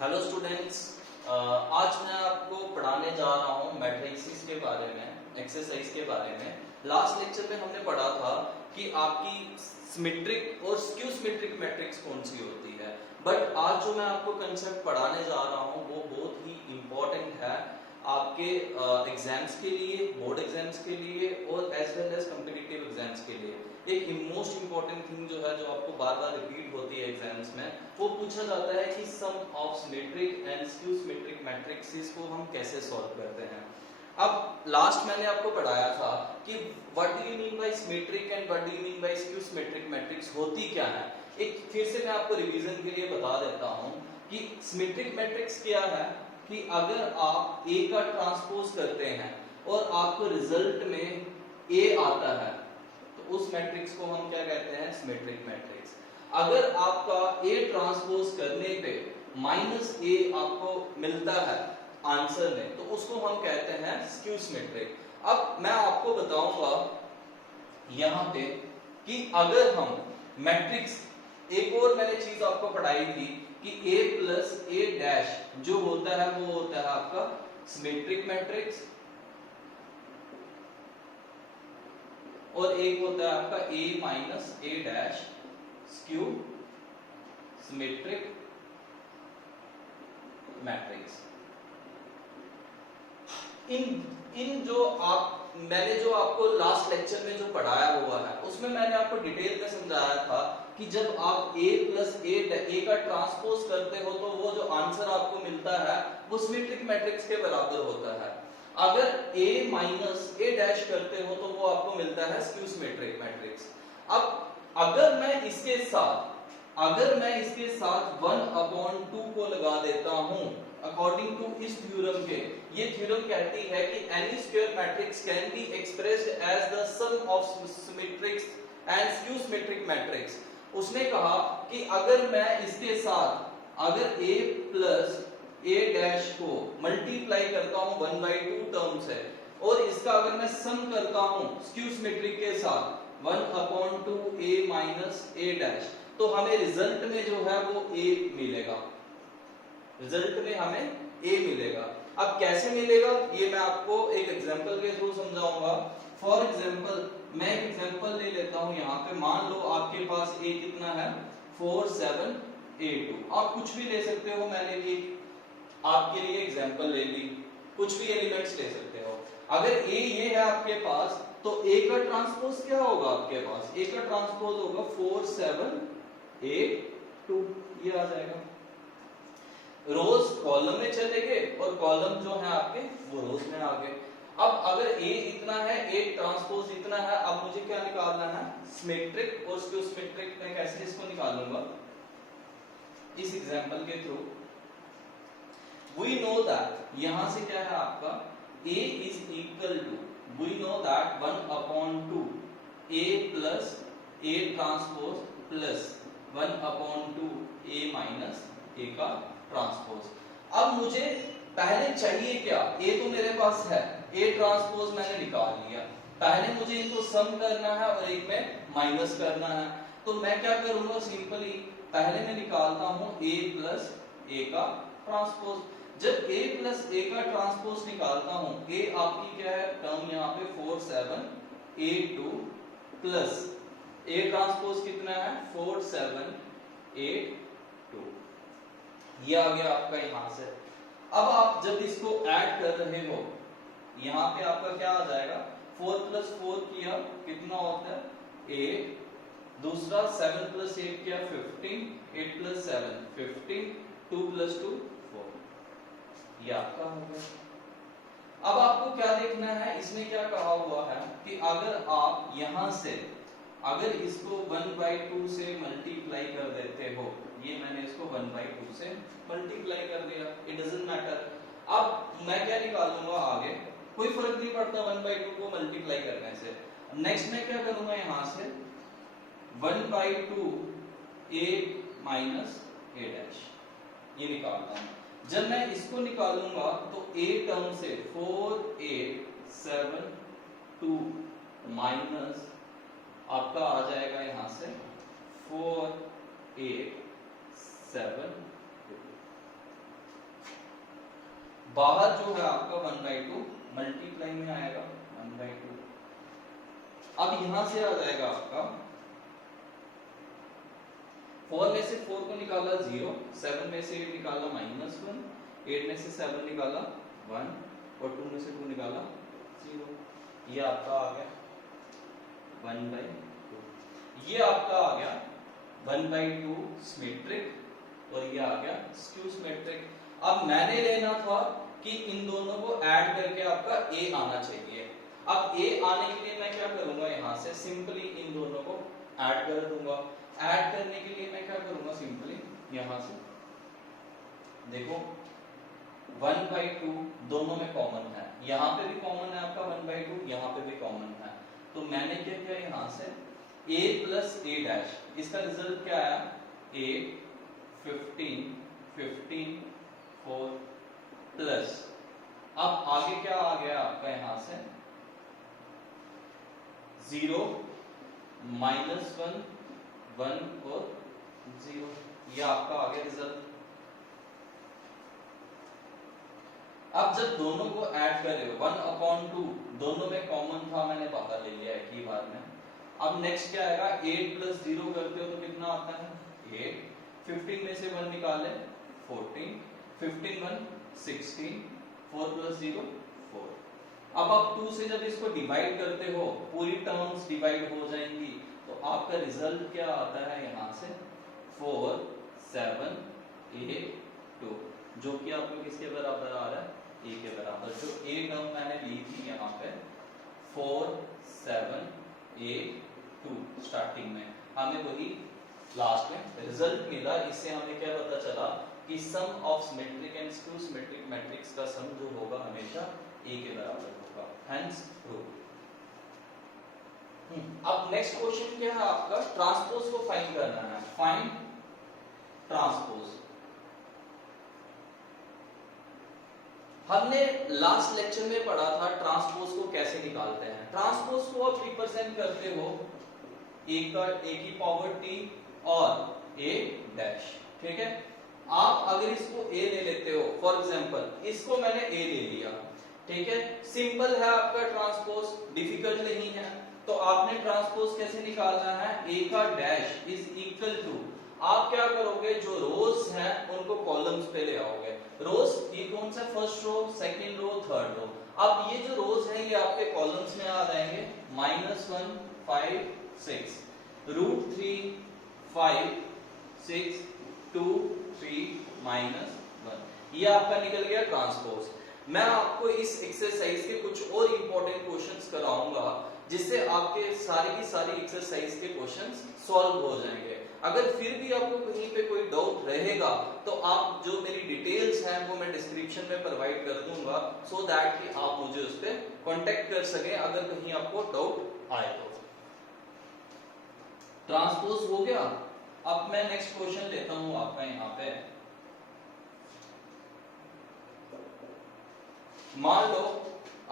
Hello students, आज मैं आपको पढ़ाने जा रहा हूँ मैट्रिसेस के बारे में, एक्सरसाइज के बारे में। लास्ट लेक्चर में हमने पढ़ा था कि आपकी सिमेट्रिक और स्क्यू सिमेट्रिक मैट्रिक्स कौन सी होती है, बट आज जो मैं आपको कंसेप्ट पढ़ाने जा रहा हूँ वो बहुत ही इम्पोर्टेंट है आपके एग्जाम्स के लिए, बोर्ड एग्जाम्स के लिए और as well as competitive exams के लिए। एक मोस्ट इंपॉर्टेंट थिंग जो है, जो आपको बार बार रिपीट होती है एग्जाम्स में, वो पूछा जाता है कि sum of symmetric and skew symmetric matrices को हम कैसे सॉल्व करते हैं। अब लास्ट मैंने आपको पढ़ाया था कि what do you mean by symmetric and what do you mean by skew symmetric matrix होती क्या है। एक फिर से मैं आपको रिवीजन के लिए बता देता हूं कि सिमेट्रिक मैट्रिक्स क्या है कि अगर आप A का ट्रांसपोज करते हैं और आपको रिजल्ट में A आता है तो उस मैट्रिक्स को हम क्या कहते हैं, सिमेट्रिक मैट्रिक्स। अगर आपका A ट्रांसपोज करने पे -A आपको मिलता है आंसर में तो उसको हम कहते हैं स्क्यू सिमेट्रिक। अब मैं आपको बताऊंगा यहां पे कि अगर हम मैट्रिक्स, एक और मैंने चीज आपको पढ़ाई थी कि A प्लस A डैश जो होता है वो होता है आपका सिमेट्रिक मैट्रिक्स, और एक होता है आपका A minus A dash skew symmetric matrix. इन जो मैंने जो आपको लास्ट लेक्चर में जो पढ़ाया हुआ है उसमें मैंने आपको डिटेल में समझाया था कि जब आप A प्लस A का ट्रांसपोज करते हो तो वो जो आंसर आपको मिलता है वो सिमेट्रिक मैट्रिक्स के बराबर होता है। अगर A माइनस A डैश करते हो तो वो आपको मिलता है स्क्यू सिमेट्रिक मैट्रिक्स। अब अगर मैं इसके साथ 1/2 को लगा देता हूं अकॉर्डिंग टू इस थ्योरम के, ये थ्योरम कहती है कि any square matrix can be expressed as the sum of symmetrics and skew symmetric matrix. उसने कहा कि अगर मैं इसके साथ अगर A प्लस A डैश को मल्टीप्लाई करता हूं 1/2 टर्म से और इसका अगर मैं सम करता हूं स्क्यू सिमेट्रिक के साथ 1/2 A माइनस A डैश, तो हमें रिजल्ट में जो है वो A मिलेगा, रिजल्ट में हमें A मिलेगा। अब कैसे मिलेगा ये मैं आपको एक एग्जांपल के थ्रू समझाऊंगा। फॉर एग्जांपल मैं एक एग्जांपल ले लेता हूं, यहाँ पे मान लो आपके पास A कितना है 4 7 8 2, आप कुछ भी ले सकते हो, मैंने भी आपके लिए एग्जांपल ले ली, कुछ भी एलिमेंट्स ले सकते हो। अगर A ये है आपके पास तो A का ट्रांसपोज क्या होगा, आपके पास A का ट्रांसपोज होगा 4 7 8 2, ये आ जाएगा। रोज कॉलम में चले गए और कॉलम जो है आपके वो रोज में आ गए। अब अगर A इतना है, A ट्रांसपोज इतना है, अब मुझे क्या निकालना है, सिमेट्रिक और स्क्यू सिमेट्रिक। मैं कैसे इसको निकालूंगा, इस एग्जांपल के थ्रू। वी नो दैट यहां से क्या है आपका A is equal to, we know that 1/2 A plus A transpose plus 1/2 A minus A का ट्रांसपोज। अब मुझे पहले चाहिए क्या, A तो मेरे पास है, A ट्रांसपोज मैंने निकाल लिया, पहले मुझे इनको सम करना है और एक में माइनस करना है। तो मैं क्या करूंगा, सिंपली पहले मैं निकालता हूं A प्लस A का ट्रांसपोज। जब A प्लस A का ट्रांसपोज निकालता हूं, A आपकी क्या है टर्म यहाँ पे 4 7 8 2 प्लस A ट्रांसपोज कितना है 4 7 8 2, ये आ गया आपका यहां से। अब आप जब इसको ऐड कर रहे हो, यहां पे आपका क्या आ जाएगा, 4 प्लस 4 किया कितना होता है 8, दूसरा 7 प्लस 8 किया 15, 8 प्लस 7 15, 2 प्लस 2 4, ये आपका हो गया। अब आपको क्या देखना है, इसमें क्या कहा हुआ है कि अगर आप यहां से अगर इसको 1/2 से मल्टीप्लाई कर देते हो, ये मैंने इसको 1/2 से मल्टीप्लाई कर दिया, इट डजंट मैटर। अब मैं क्या निकालूंगा आगे, कोई फर्क नहीं पड़ता 1/2 को मल्टीप्लाई करने से। नेक्स्ट मैं क्या करूंगा, यहां से 1/2 A माइनस A डैश ये निकालता हूं। जब मैं इसको निकालूंगा तो A टर्म से 4 8 7 2 माइनस आपका आ जाएगा यहां से 4 8 7 2, बाहर जो है आपका 1/2 मल्टीप्लाई में आएगा 1/2। अब यहां से आ जाएगा आपका 4 में से 4 को निकाला 0, 7 में से 8 निकाला -1, 8 में से 7 निकाला 1 और 2 में से 2 निकाला 0। ये आपका आ गया 1/2। ये आपका आ गया 1/2 सिमेट्रिक और ये आ गया स्क्यू सिमेट्रिक। अब मैंने लेना था कि इन दोनों को ऐड करके आपका A आना चाहिए। अब A आने के लिए मैं क्या करूंगा, यहां से सिंपली इन दोनों को ऐड कर दूंगा। ऐड करने के लिए मैं क्या करूंगा, सिंपली यहां से देखो 1/2 दोनों में कॉमन है, यहां पे भी कॉमन है आपका 1/2, यहां पे भी कॉमन है। तो मैंने क्या किया, यहां से a प्लस a डैश, इसका रिजल्ट क्या आया, a 15 15 4 प्लस, अब आगे क्या आ गया आपका, यहां से 0 -1 1 और 0, ये आपका आ गया रिजल्ट। अब जब दोनों को ऐड कर रहे हो 1/2 दोनों में कॉमन था, मैंने बाहर ले लिया एक ही बार में। अब नेक्स्ट क्या आएगा, 8 प्लस 0 करते हो तो कितना आता है 8, 15 में से 1 निकाले 14, 15 1 16, 4 प्लस 0 4। अब आप 2 से जब इसको डिवाइड करते हो पूरी टर्म्स डिवाइड हो जाएंगी, तो आपका रिजल्ट क्या आता है, यहां से 4 7 8 2, जो कि आपको किसके बराबर आ रहा है, a के बराबर। जो a टर्म मैंने ली थी यहाँ पे 4 7 8 2 स्टार्टिंग में, हमें वही लास्ट में रिजल्ट मिला। इससे हमें क्या पता चला कि sum of symmetric and skew symmetric matrix का सम जो होगा हमेशा a के बराबर होगा, हेंस प्रूव। अब नेक्स्ट क्वेश्चन क्या है आपका, ट्रांसपोज को फाइंड करना है, फाइंड ट्रांसपोज। हमने लास्ट लेक्चर में पढ़ा था ट्रांसपोज को कैसे निकालते हैं। ट्रांसपोज को आप रिप्रेजेंट करते हो a की पावर t और a डैश, ठीक है। आप अगर इसको a ले लेते हो, फॉर एग्जांपल इसको मैंने a ले लिया, ठीक है, सिंपल है आपका ट्रांसपोज, डिफिकल्ट नहीं है। तो आपने ट्रांसपोज कैसे निकालना है, a का डैश इज इक्वल टू, आप क्या करोगे, जो रोज हैं उनको कॉलम्स पे ले आओगे। रोज ये कौन सा, first row, second row, third row. अब ये जो रोज हैं ये आपके कॉलम्स में आ जाएंगे, -1 5 6, √3 5 6 2 3 -1, ये आपका निकल गया ट्रांसपोज। मैं आपको इस एक्सरसाइज के कुछ और इंपॉर्टेंट क्वेश्चंस कराऊंगा, जिससे आपके सारी की सारी एक्सरसाइज के क्वेश्चंस सॉल्व हो जाएंगे। अगर फिर भी आपको कहीं पे कोई डाउट रहेगा तो आप जो मेरी डिटेल्स हैं वो मैं डिस्क्रिप्शन में प्रोवाइड कर दूंगा, सो दैट कि आप मुझे उस पर कांटेक्ट कर सकें अगर कहीं आपको डाउट आए तो। ट्रांसपोज हो गया। अब मैं नेक्स्ट क्वेश्चन लेता हूं आपका, यहां पे मान लो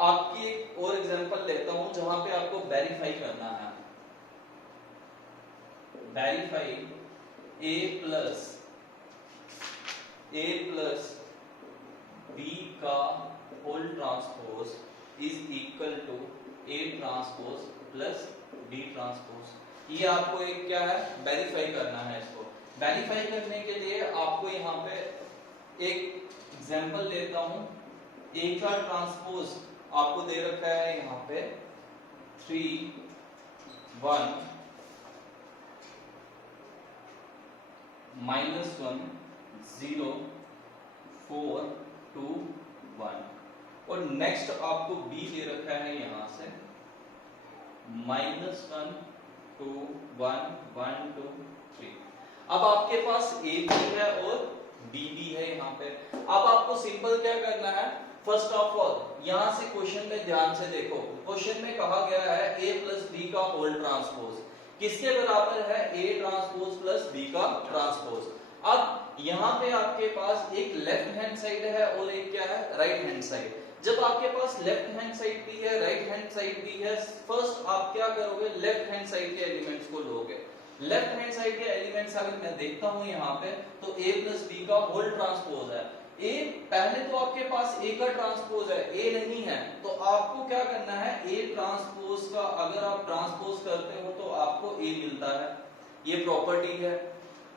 आपकी एक और एग्जांपल लेता हूं जहां पे आपको वेरीफाई करना है, वेरीफाई a प्लस b का whole transpose is equal to a transpose plus b transpose. ये आपको एक क्या है, वेरीफाई करना है। इसको वेरीफाई करने के लिए आपको यहाँ पे एक एग्जांपल लेता हूं, a का ट्रांसपोज आपको दे रखा है यहाँ पे 3 1 -1 0 4 2 1, और नेक्स्ट आपको b दे रखा है यहां से -1 2 1 1 2 3। अब आपके पास a भी है और b भी है यहाँ पे। अब आपको सिंपल क्या करना है, फर्स्ट ऑफ ऑल यहां से क्वेश्चन में ध्यान से देखो, क्वेश्चन में कहा गया है a प्लस b का होल ट्रांसपोज किसके बराबर है, a ट्रांसपोज प्लस b का ट्रांसपोज। अब यहाँ पे आपके पास एक लेफ्ट हैंड साइड है और एक क्या है, राइट हैंड साइड। जब आपके पास लेफ्ट हैंड साइड भी है राइट हैंड साइड भी है, फर्स्ट आप क्या करोगे, लेफ्ट हैंड साइड के एलिमेंट्स को लोगे। लेफ्ट हैंड साइड के एलिमेंट्स अगर मैं देखता हूं यहाँ पे, तो a प्लस b का होल ट्रांसपोज है, ए पहले तो आपके पास ए का ट्रांसपोज है, ए नहीं है, तो आपको क्या करना है, ए ट्रांसपोज का अगर आप ट्रांसपोज करते हो तो आपको ए मिलता है, ये प्रॉपर्टी है।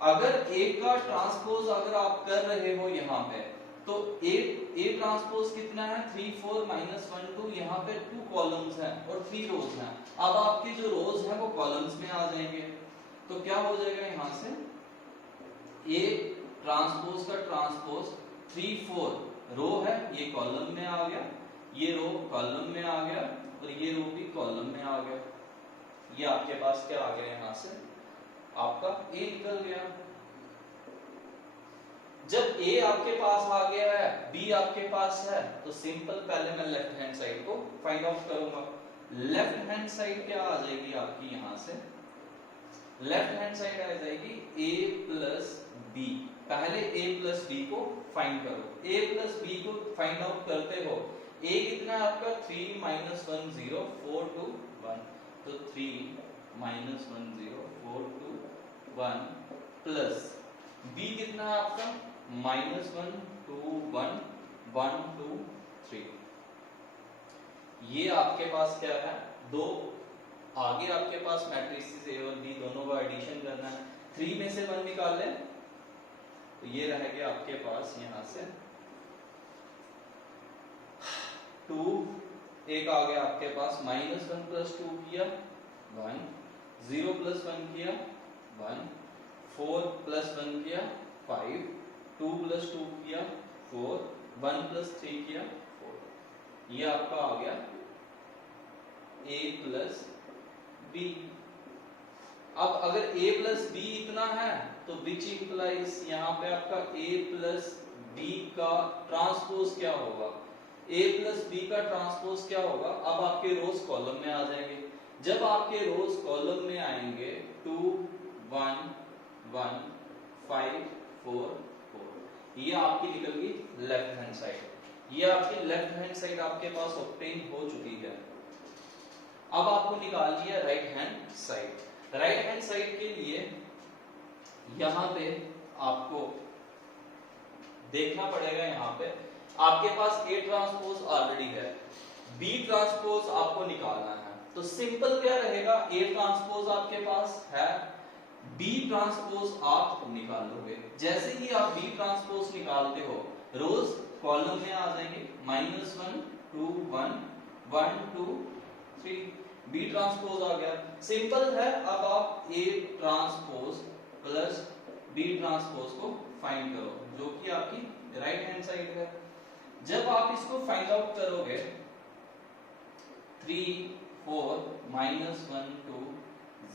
अगर ए का ट्रांसपोज अगर आप कर रहे हो यहाँ पे, तो ए ट्रांसपोज कितना है, 3 4 माइनस 1 2, यहाँ पे 2 कॉलम्स हैं और 3 रोज हैं। अब आपकी जो रोज हैं वो कॉलम्स में आ जाएंगे, तो क्या हो जाएगा यहाँ से, ए ट्रांसपोज का ट्रांसपोज 3 4 रो है, ये कॉलम में आ गया, ये रो कॉलम में आ गया और ये रो भी कॉलम में आ गया। ये आपके पास क्या आ गया, यहाँ से आपका ए निकल गया। जब ए आपके पास आ गया है, बी आपके पास है, तो सिंपल पहले मैं लेफ्ट हैंड साइड को फाइंड आउट करूंगा। लेफ्ट हैंड साइड क्या आ जाएगी आपकी, यहां से लेफ्ट हैंड साइड आ जाएगी a प्लस बी। पहले a प्लस बी को फाइंड करो, a प्लस बी को फाइंड आउट करते हो, a कितना है आपका 3 माइनस 1 0 4 2 1, तो 3 माइनस 1 0 4 2 1 प्लस b कितना है आपका माइनस 1 2 1 1 2 3। ये आपके पास क्या है, दो आगे आपके पास मैट्रिसेस ए और बी दोनों का एडिशन करना है। 3 में से 1 निकाल लें तो ये रहेगा आपके पास यहां से 2, एक आ गया आपके पास माइनस 1 प्लस 2 किया 1, 0 प्लस 1 किया 1, 4 प्लस 1 किया 5, 2 प्लस 2 किया 4, 1 प्लस 3 किया 4। ये आपका आ गया a प्लस बी। अब अगर a प्लस बी इतना है तो विच इंप्लाइज यहाँ पे आपका a प्लस बी का ट्रांसपोज क्या होगा, a प्लस बी का ट्रांसपोज क्या होगा, अब आपके रोज कॉलम में आ जाएंगे। जब आपके रोज कॉलम में आएंगे 2 1 1 5 4 4, ये आपकी निकल गई लेफ्ट हैंड साइड। ये आपकी लेफ्ट हैंड साइड आपके पास ऑब्टेन हो चुकी है। अब आपको निकालनी है right hand side. Right hand side के लिए यहां पे आपको देखना पड़ेगा, यहां पे आपके पास A ट्रांसपोज ऑलरेडी है, B ट्रांसपोज आपको निकालना है। तो सिंपल क्या रहेगा, A ट्रांसपोज आपके पास है, B ट्रांसपोज आप निकालोगे। जैसे ही आप B ट्रांसपोज निकालते हो, रोज कॉलम में आ जाएंगे, -1 2 1 1 2 3, B ट्रांसपोज आ गया। सिंपल है, अब आप A transpose plus B transpose को फाइंड करो, जो कि आपकी राइट हैंड साइड है। जब आप इसको फाइंड आउट करोगे 3 4 -1 2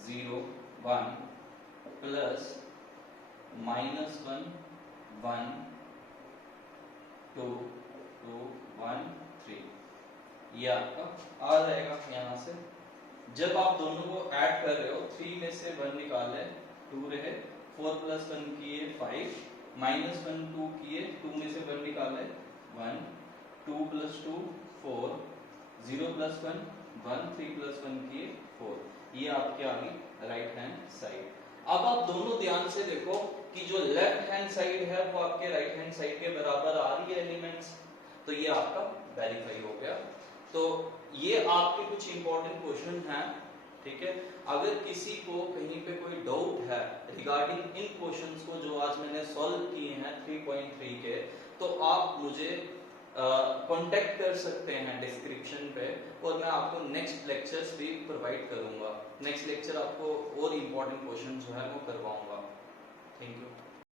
0 1 प्लस -1 1 2 2 1 3, ये आपका आ जाएगा यहां से। जब आप दोनों को ऐड कर रहे हो, 3 में से 1 निकाले 2 रहे, 4 प्लस 1 किए 5, -1 2 किए, 2 में से 1 निकाले 1, 2 प्लस 2 4, 0 प्लस 1 1, 3 प्लस 1 किए 4। ये आपके आ गई राइट हैंड साइड। अब आप दोनों ध्यान से देखो कि जो लेफ्ट हैंड साइड है वो आपके राइट हैंड साइड के बराबर आ रही है एलिमेंट्स, तो ये आपका वेरीफाई हो गया। तो ये आपके कुछ इंपॉर्टेंट क्वेश्चन हैं, ठीक है। अगर किसी को कहीं पे कोई डाउट है रिगार्डिंग इन क्वेश्चंस को जो आज मैंने सॉल्व किए हैं 3.3 के, तो आप मुझे कांटेक्ट कर सकते हैं डिस्क्रिप्शन पे, और मैं आपको नेक्स्ट लेक्चर्स भी प्रोवाइड करूंगा। नेक्स्ट लेक्चर आपको और इम्पोर्टेंट क्वेश्चन जो है वो करवाऊंगा। Thank you.